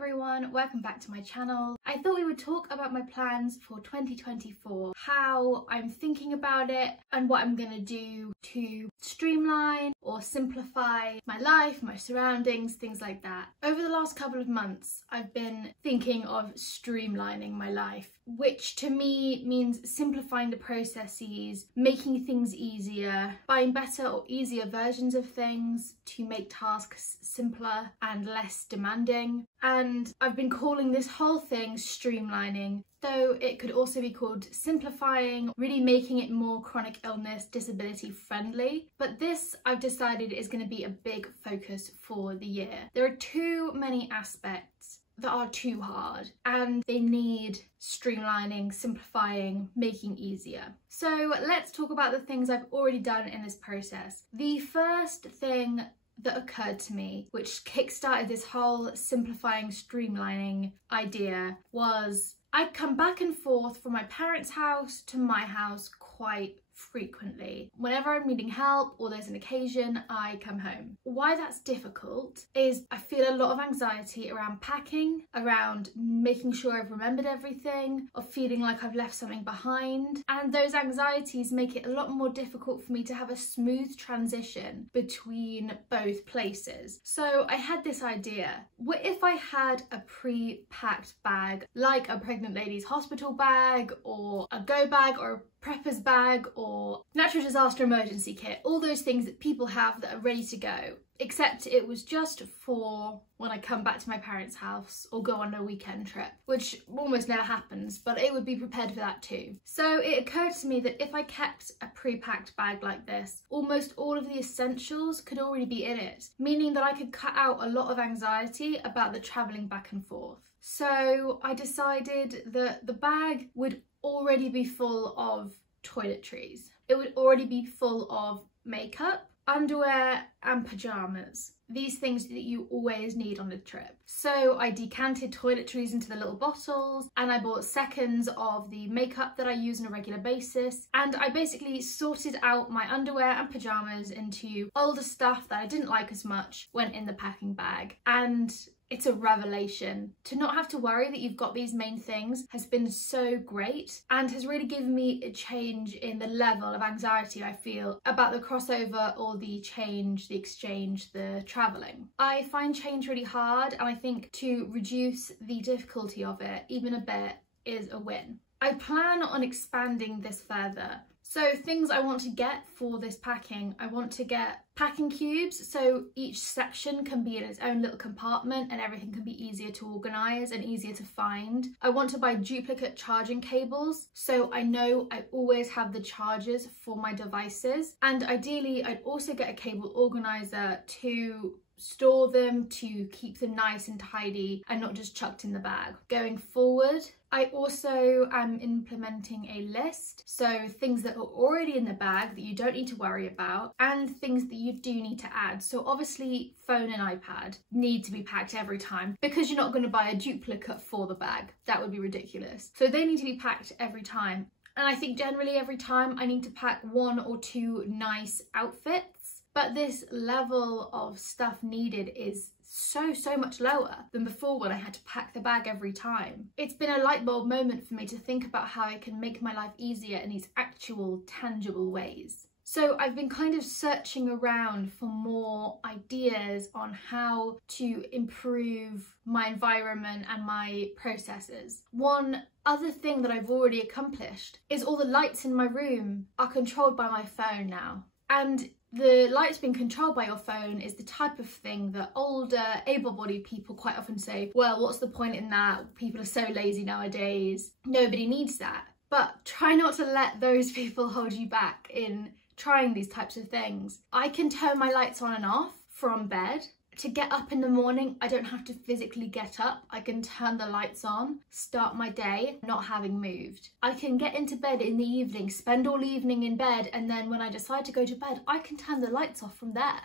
everyone, welcome back to my channel. I thought we would talk about my plans for 2024, how I'm thinking about it and what I'm gonna do to streamline or simplify my life, my surroundings, things like that. Over the last couple of months, I've been thinking of streamlining my life, which to me means simplifying the processes, making things easier, buying better or easier versions of things to make tasks simpler and less demanding. And I've been calling this whole thing streamlining, though it could also be called simplifying, really making it more chronic illness, disability friendly. But this, I've decided, is going to be a big focus for the year. There are too many aspects that are too hard and they need streamlining, simplifying, making easier. So let's talk about the things I've already done in this process. The first thing that occurred to me, which kickstarted this whole simplifying, streamlining idea, was I'd come back and forth from my parents' house to my house quite frequently. Whenever I'm needing help or there's an occasion, I come home. Why that's difficult is I feel a lot of anxiety around packing, around making sure I've remembered everything, of feeling like I've left something behind, and those anxieties make it a lot more difficult for me to have a smooth transition between both places. So I had this idea, what if I had a pre-packed bag, like a pregnant lady's hospital bag or a go bag or a prepper's bag or natural disaster emergency kit, all those things that people have that are ready to go, except it was just for when I come back to my parents' house or go on a weekend trip, which almost never happens, but it would be prepared for that too. So it occurred to me that if I kept a pre-packed bag like this, almost all of the essentials could already be in it, meaning that I could cut out a lot of anxiety about the travelling back and forth. So I decided that the bag would already be full of toiletries. It would already be full of makeup, underwear and pyjamas. These things that you always need on a trip. So I decanted toiletries into the little bottles and I bought seconds of the makeup that I use on a regular basis, and I basically sorted out my underwear and pyjamas into older stuff that I didn't like as much went in the packing bag. And it's a revelation. To not have to worry that you've got these main things has been so great and has really given me a change in the level of anxiety I feel about the crossover or the change, the exchange, the travelling. I find change really hard, and I think to reduce the difficulty of it even a bit is a win. I plan on expanding this further. So things I want to get for this packing, I want to get packing cubes so each section can be in its own little compartment and everything can be easier to organise and easier to find. I want to buy duplicate charging cables so I know I always have the chargers for my devices, and ideally I'd also get a cable organiser to store them, to keep them nice and tidy and not just chucked in the bag. Going forward, I also am implementing a list, so things that are already in the bag that you don't need to worry about and things that you do need to add. So obviously phone and iPad need to be packed every time because you're not going to buy a duplicate for the bag. That would be ridiculous. So they need to be packed every time. And I think generally every time I need to pack 1 or 2 nice outfits. But this level of stuff needed is so much lower than before when I had to pack the bag every time. It's been a light bulb moment for me to think about how I can make my life easier in these actual tangible ways. So I've been kind of searching around for more ideas on how to improve my environment and my processes. One other thing that I've already accomplished is all the lights in my room are controlled by my phone now. And the lights being controlled by your phone is the type of thing that older, able-bodied people quite often say, well, what's the point in that? People are so lazy nowadays. Nobody needs that. But try not to let those people hold you back in trying these types of things. I can turn my lights on and off from bed. To get up in the morning, I don't have to physically get up. I can turn the lights on, start my day, not having moved. I can get into bed in the evening, spend all evening in bed, and then when I decide to go to bed, I can turn the lights off from there.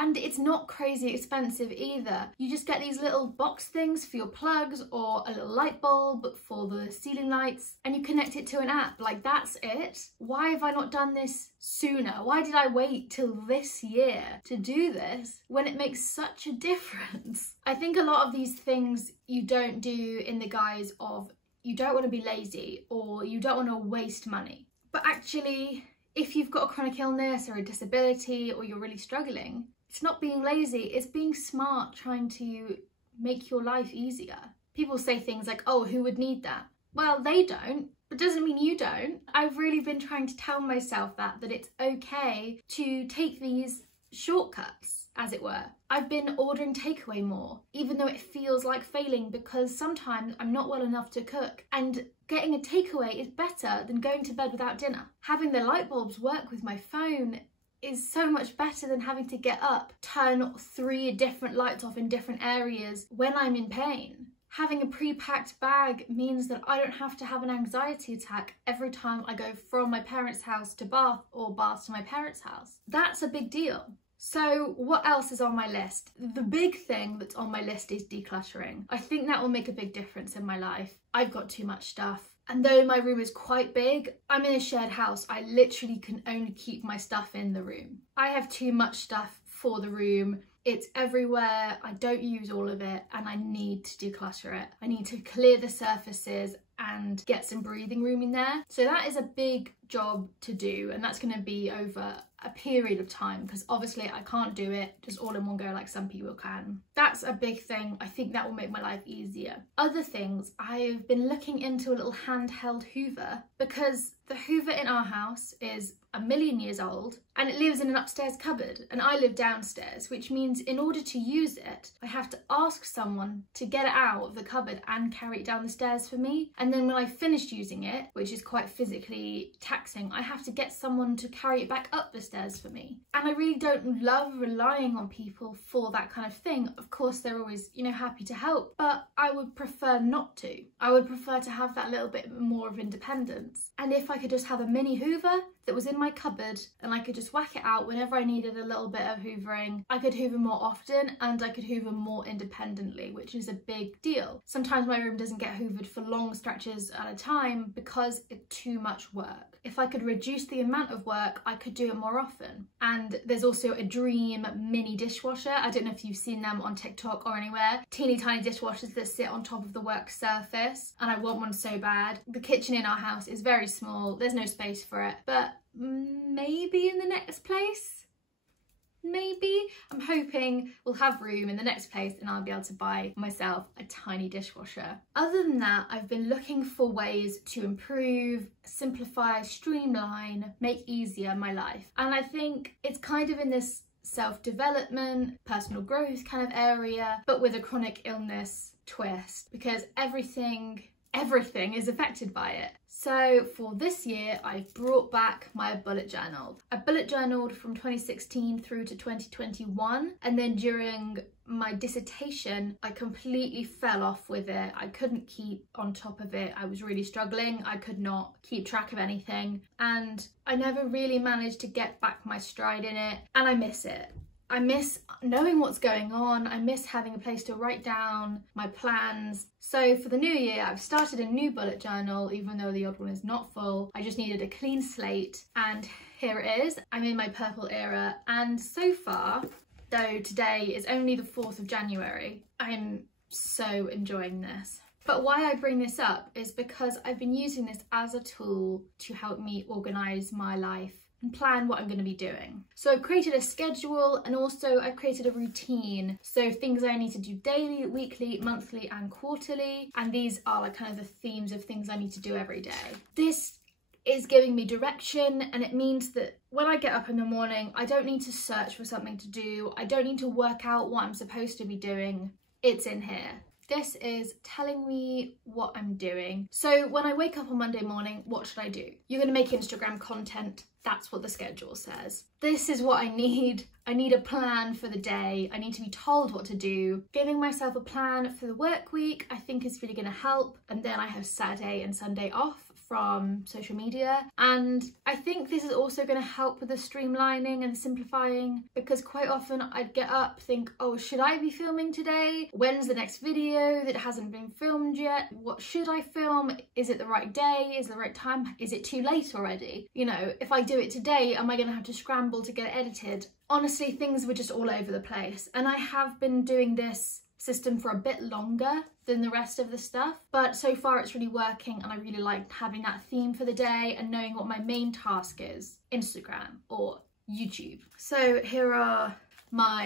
And it's not crazy expensive either. You just get these little box things for your plugs or a little light bulb for the ceiling lights, and you connect it to an app. Like, that's it. Why have I not done this sooner? Why did I wait till this year to do this when it makes such a difference? I think a lot of these things you don't do in the guise of you don't want to be lazy or you don't want to waste money. But actually, if you've got a chronic illness or a disability or you're really struggling, it's not being lazy, it's being smart, trying to make your life easier. People say things like, oh, who would need that? Well, they don't. It doesn't mean you don't. I've really been trying to tell myself that it's okay to take these shortcuts, as it were. I've been ordering takeaway more, even though it feels like failing, because sometimes I'm not well enough to cook, and getting a takeaway is better than going to bed without dinner. Having the light bulbs work with my phone is so much better than having to get up, turn 3 different lights off in different areas when I'm in pain. Having a pre-packed bag means that I don't have to have an anxiety attack every time I go from my parents' house to Bath or Bath to my parents' house. That's a big deal. So what else is on my list? The big thing that's on my list is decluttering. I think that will make a big difference in my life. I've got too much stuff. And though my room is quite big, I'm in a shared house. I literally can only keep my stuff in the room. I have too much stuff for the room. It's everywhere. I don't use all of it and I need to declutter it. I need to clear the surfaces and get some breathing room in there. So that is a big job to do, and that's going to be over a period of time, because obviously I can't do it just all in one go like some people can. That's a big thing. I think that will make my life easier. Other things, I've been looking into a little handheld Hoover, because the Hoover in our house is 1,000,000 years old and it lives in an upstairs cupboard, and I live downstairs, which means in order to use it I have to ask someone to get it out of the cupboard and carry it down the stairs for me, and then when I've finished using it, which is quite physically taxing, I have to get someone to carry it back up the stairs for me. And I really don't love relying on people for that kind of thing. Of course they're always, you know, happy to help, but I would prefer not to. I would prefer to have that little bit more of independence. And if I could just have a mini Hoover that was in my cupboard and I could just whack it out whenever I needed a little bit of hoovering, I could hoover more often and I could hoover more independently, which is a big deal. Sometimes my room doesn't get hoovered for long stretches at a time because it's too much work. If I could reduce the amount of work, I could do it more often. And there's also a dream mini dishwasher. I don't know if you've seen them on TikTok or anywhere. Teeny tiny dishwashers that sit on top of the work surface, and I want one so bad. The kitchen in our house is very small, there's no space for it, but maybe in the next place? Maybe. I'm hoping we'll have room in the next place and I'll be able to buy myself a tiny dishwasher. Other than that, I've been looking for ways to improve, simplify, streamline, make easier my life. And I think it's kind of in this self-development, personal growth kind of area, but with a chronic illness twist, because everything is affected by it. So for this year, I've brought back my bullet journal. I bullet journaled from 2016 through to 2021, and then during my dissertation, I completely fell off with it. I couldn't keep on top of it. I was really struggling. I could not keep track of anything, and I never really managed to get back my stride in it, and I miss it. I miss knowing what's going on. I miss having a place to write down my plans. So for the new year, I've started a new bullet journal, even though the old one is not full. I just needed a clean slate, and here it is. I'm in my purple era, and so far, though today is only the 4th of January, I'm so enjoying this. But why I bring this up is because I've been using this as a tool to help me organise my life and plan what I'm going to be doing. So I've created a schedule, and also I've created a routine. So things I need to do daily, weekly, monthly and quarterly. And these are like kind of the themes of things I need to do every day. This is giving me direction, and it means that when I get up in the morning, I don't need to search for something to do. I don't need to work out what I'm supposed to be doing. It's in here. This is telling me what I'm doing. So when I wake up on Monday morning, what should I do? You're going to make Instagram content. that's what the schedule says. This is what I need. I need a plan for the day. I need to be told what to do. Giving myself a plan for the work week I think is really going to help. And then I have Saturday and Sunday off from social media, and I think this is also going to help with the streamlining and simplifying, because quite often I'd get up, think, oh, should I be filming today? When's the next video that hasn't been filmed yet? What should I film? Is it the right day? Is it the right time? Is it too late already? You know, if I do it today, am I going to have to scramble to get it edited? Honestly, things were just all over the place, and I have been doing this system for a bit longer than the rest of the stuff, but so far it's really working, and I really like having that theme for the day and knowing what my main task is, Instagram or YouTube. So here are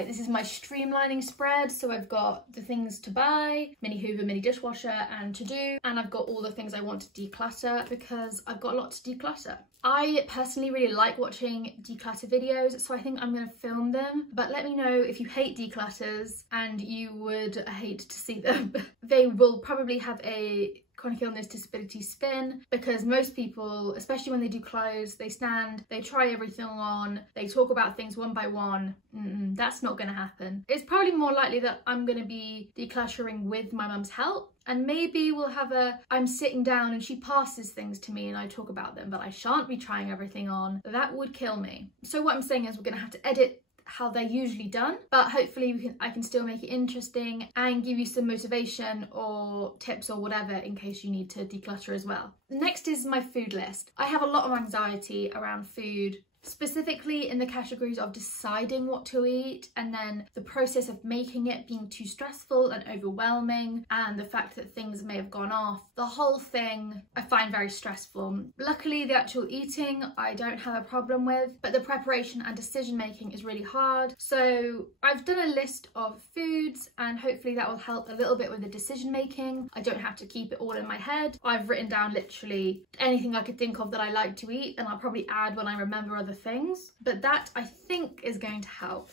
this is my streamlining spread. So I've got the things to buy, mini hoover, mini dishwasher, and to do, and I've got all the things I want to declutter because I've got a lot to declutter. I personally really like watching declutter videos, so I think I'm going to film them, but let me know if you hate declutters and you would hate to see them. They will probably have a chronic illness disability spin, because most people, especially when they do clothes, they stand, they try everything on, they talk about things one by one. That's not going to happen. It's probably more likely that I'm going to be decluttering with my mum's help, and maybe we'll have I'm sitting down and she passes things to me and I talk about them, but I shan't be trying everything on. That would kill me. So what I'm saying is we're going to have to edit how they're usually done, but hopefully I can still make it interesting and give you some motivation or tips or whatever in case you need to declutter as well. Next is my food list. I have a lot of anxiety around food, specifically in the categories of deciding what to eat, and then the process of making it being too stressful and overwhelming, and the fact that things may have gone off. The whole thing I find very stressful. Luckily the actual eating I don't have a problem with, but the preparation and decision making is really hard. So I've done a list of foods, and hopefully that will help a little bit with the decision making. I don't have to keep it all in my head. I've written down literally anything I could think of that I like to eat, and I'll probably add when I remember other things, but that I think is going to help.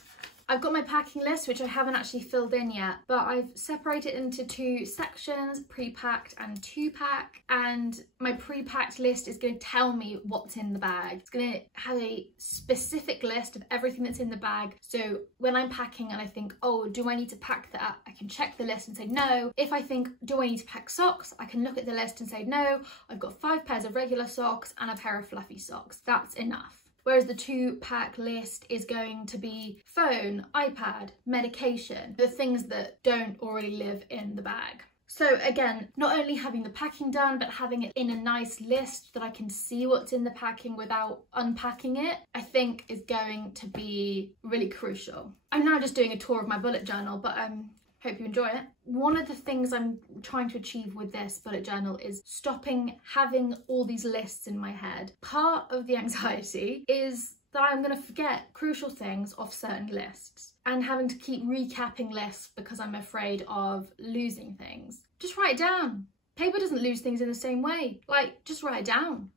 I've got my packing list, which I haven't actually filled in yet, but I've separated into 2 sections, pre-packed and 2-pack, and my pre-packed list is going to tell me what's in the bag. It's going to have a specific list of everything that's in the bag, so when I'm packing and I think, oh, do I need to pack that, I can check the list and say no. If I think, do I need to pack socks, I can look at the list and say no, I've got 5 pairs of regular socks and a pair of fluffy socks. That's enough. Whereas the 2-pack list is going to be phone, iPad, medication, the things that don't already live in the bag. So again, not only having the packing done, but having it in a nice list that I can see what's in the packing without unpacking it, I think is going to be really crucial. I'm now just doing a tour of my bullet journal, but hope you enjoy it. One of the things I'm trying to achieve with this bullet journal is stopping having all these lists in my head. Part of the anxiety is that I'm going to forget crucial things off certain lists and having to keep recapping lists because I'm afraid of losing things. Just write it down. Paper doesn't lose things in the same way. Like, just write it down.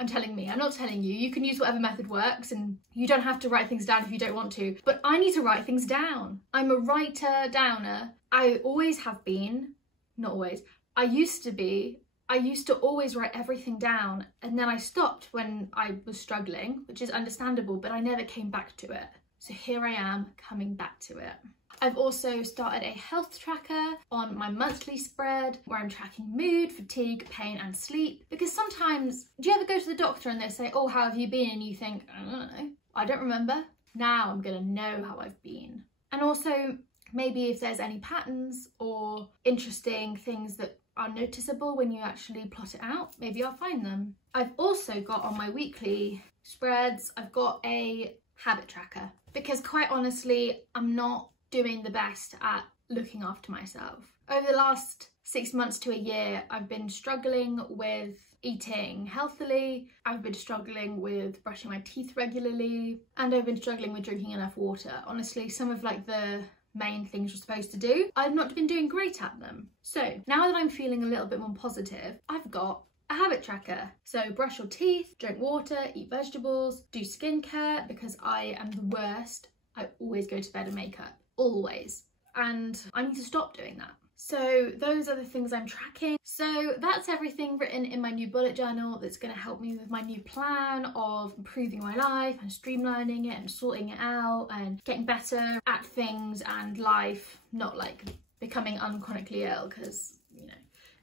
I'm telling me, I'm not telling you. You can use whatever method works, and you don't have to write things down if you don't want to. But I need to write things down. I'm a writer-downer. I always have been. Not always. I used to be. I used to always write everything down, and then I stopped when I was struggling, which is understandable, but I never came back to it. So here I am coming back to it. I've also started a health tracker on my monthly spread where I'm tracking mood, fatigue, pain and sleep, because sometimes, do you ever go to the doctor and they say, oh, how have you been? And you think, I don't know, I don't remember. Now I'm gonna know how I've been. And also maybe if there's any patterns or interesting things that are noticeable when you actually plot it out, maybe I'll find them. I've also got on my weekly spreads, I've got a habit tracker, because quite honestly, I'm not doing the best at looking after myself. Over the last 6 months to a year, I've been struggling with eating healthily, I've been struggling with brushing my teeth regularly, and I've been struggling with drinking enough water. Honestly, some of like the main things you're supposed to do, I've not been doing great at them. So now that I'm feeling a little bit more positive, I've got a habit tracker. So brush your teeth, drink water, eat vegetables, do skincare, because I am the worst. I always go to bed in makeup. Always. And I need to stop doing that. So those are the things I'm tracking. So that's everything written in my new bullet journal that's going to help me with my new plan of improving my life and streamlining it and sorting it out and getting better at things and life, not like becoming unchronically ill, because, you know,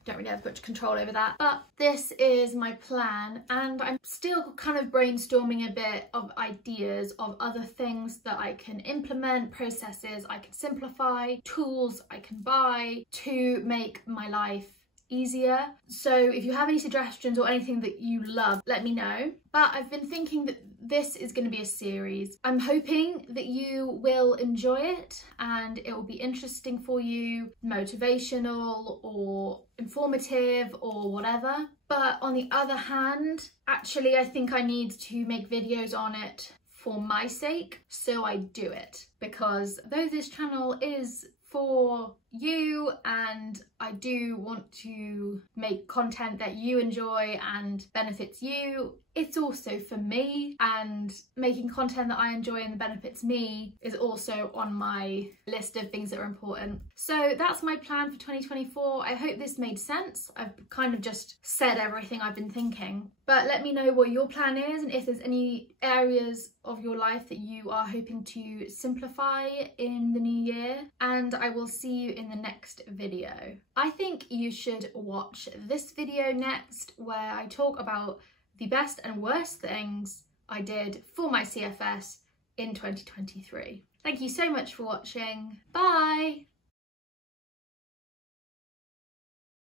don't really have much control over that. But this is my plan, and I'm still kind of brainstorming a bit of ideas of other things that I can implement, processes I can simplify, tools I can buy to make my life easier. So if you have any suggestions or anything that you love, let me know. But I've been thinking that this is going to be a series. I'm hoping that you will enjoy it and it will be interesting for you, motivational or informative or whatever. But on the other hand, actually I think I need to make videos on it for my sake, so I do it. Because though this channel is for you and I do want to make content that you enjoy and benefits you, it's also for me, and making content that I enjoy and benefits me is also on my list of things that are important. So that's my plan for 2024. I hope this made sense. I've kind of just said everything I've been thinking, but let me know what your plan is and if there's any areas of your life that you are hoping to simplify in the new year, and I will see you in the next video. I think you should watch this video next, where I talk about the best and worst things I did for my CFS in 2023. Thank you so much for watching. Bye!